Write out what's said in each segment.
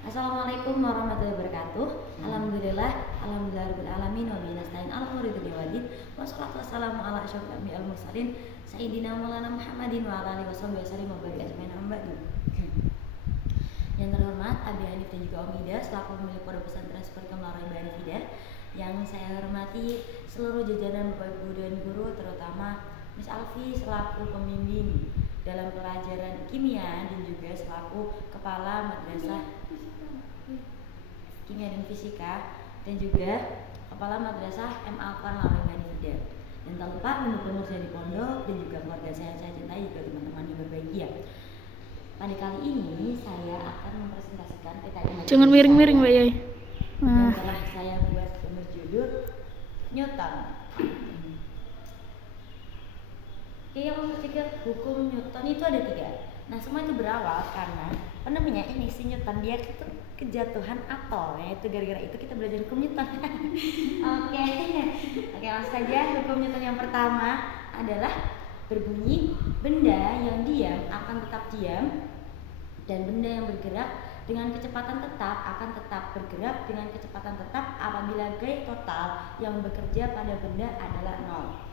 Assalamualaikum warahmatullahi wabarakatuh. Alhamdulillahirabbil alamin wa bihi nasta'in ala umuri dunya waddin. Wassalatu wassalamu ala asyrofil anbiya'i wal mursalin sayyidina Maulana Muhammadin wa ala alihi wasallam wa barik ajmain amma ba'du. Yang terhormat Abi Hanif dan juga Om Ida selaku pemilik Pondok Pesantren Seperti Melarang Bani Fida. Yang saya hormati seluruh jajaran Bapak Ibu dan guru, terutama Miss Alfi selaku pembimbing dalam pelajaran kimia dan juga selaku kepala madrasah kimia dan fisika, dan juga kepala madrasah MA Melarang Bani Fida. Dan tak lupa pendukung saya di pondok dan juga keluarga saya cintai, juga teman-teman yang berbahagia. Pada kali ini saya akan mempresentasikan PKM. Jangan miring-miring, Mbak Yai. Yang telah saya buat berjudul Newton. Oke, yang ketiga, hukum Newton itu ada 3. Nah, semua itu berawal karena penemunya ini si Newton, dia itu kejatuhan apel, yaitu gara-gara itu kita belajar hukum Newton. Oke, langsung saja. Hukum Newton yang pertama adalah berbunyi benda yang diam akan tetap diam, dan benda yang bergerak dengan kecepatan tetap akan tetap bergerak dengan kecepatan tetap apabila gaya total yang bekerja pada benda adalah 0.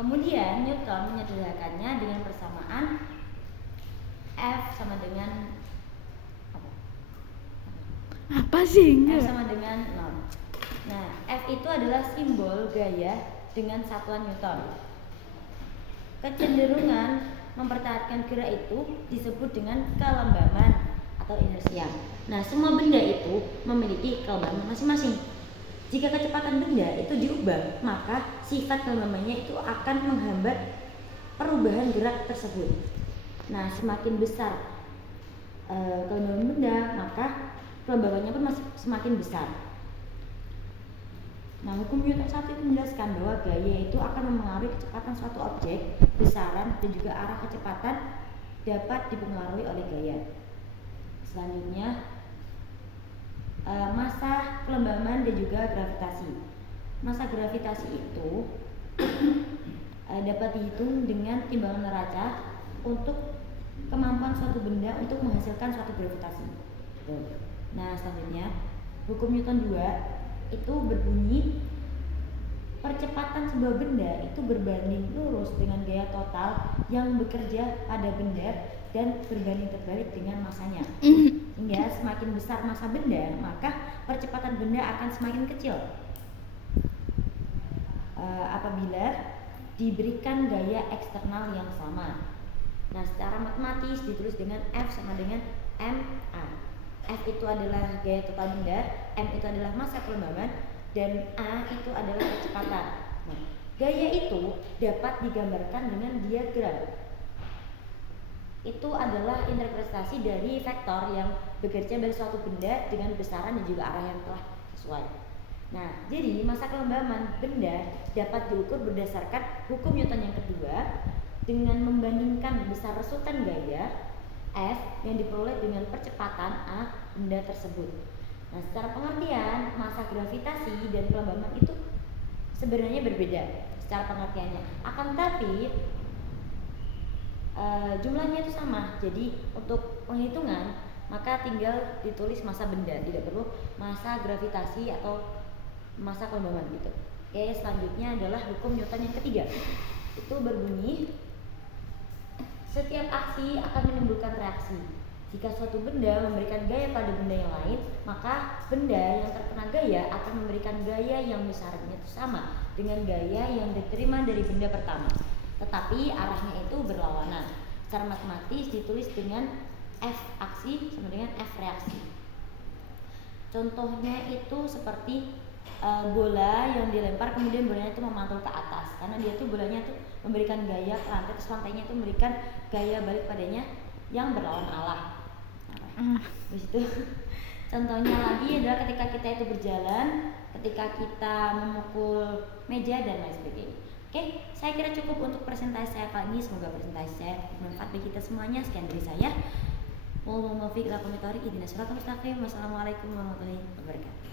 Kemudian Newton menyederhanakannya dengan persamaan F sama dengan apa sih? F sama dengan 0. Nah, F itu adalah simbol gaya dengan satuan Newton. Kecenderungan mempertahankan gerak itu disebut dengan kelembaban atau inersia. Nah, semua benda itu memiliki kelembaban masing-masing. Jika kecepatan benda itu diubah, maka sifat kelembabannya itu akan menghambat perubahan gerak tersebut. Nah, semakin besar kelembaban benda, maka kelembabannya pun masih semakin besar. Nah, hukum Newton 1 itu menjelaskan bahwa gaya itu akan mempengaruhi kecepatan suatu objek, besaran, dan juga arah kecepatan dapat dipengaruhi oleh gaya. Selanjutnya, massa, kelembaban, dan juga gravitasi. Massa gravitasi itu dapat dihitung dengan timbangan neraca untuk kemampuan suatu benda untuk menghasilkan suatu gravitasi. Nah, selanjutnya, hukum Newton 2 itu berbunyi percepatan sebuah benda itu berbanding lurus dengan gaya total yang bekerja pada benda dan berbanding terbalik dengan masanya. Hingga semakin besar massa benda, maka percepatan benda akan semakin kecil apabila diberikan gaya eksternal yang sama. Nah, secara matematis ditulis dengan F sama dengan ma. F itu adalah gaya total benda, M itu adalah massa kelembaban, dan A itu adalah kecepatan. Nah, gaya itu dapat digambarkan dengan diagram. Itu adalah interpretasi dari vektor yang bekerja pada suatu benda dengan besaran dan juga arah yang telah sesuai. Nah, jadi massa kelembaban benda dapat diukur berdasarkan hukum Newton yang kedua dengan membandingkan besar resultan gaya F yang diperoleh dengan percepatan A benda tersebut. Nah, secara pengertian massa gravitasi dan kelembaban itu sebenarnya berbeda secara pengertiannya. Akan tapi jumlahnya itu sama. Jadi untuk penghitungan maka tinggal ditulis massa benda, tidak perlu massa gravitasi atau massa kelembaban gitu. Oke, selanjutnya adalah hukum Newton yang ketiga. Itu berbunyi setiap aksi akan menimbulkan reaksi. Jika suatu benda memberikan gaya pada benda yang lain, maka benda yang terkena gaya akan memberikan gaya yang besarnya itu sama dengan gaya yang diterima dari benda pertama, tetapi arahnya itu berlawanan. Secara matematis ditulis dengan F aksi sama dengan F reaksi. Contohnya itu seperti bola yang dilempar kemudian bolanya itu memantul ke atas, karena dia tuh bolanya tuh memberikan gaya ke lantai, terus lantainya itu memberikan gaya balik padanya yang berlawan arah. Habis itu contohnya lagi adalah ketika kita itu berjalan, ketika kita memukul meja dan lain sebagainya. Oke, saya kira cukup untuk presentasi saya kali ini. Semoga presentasi saya bermanfaat bagi kita semuanya. Sekian dari saya. Wassalamualaikum warahmatullahi wabarakatuh.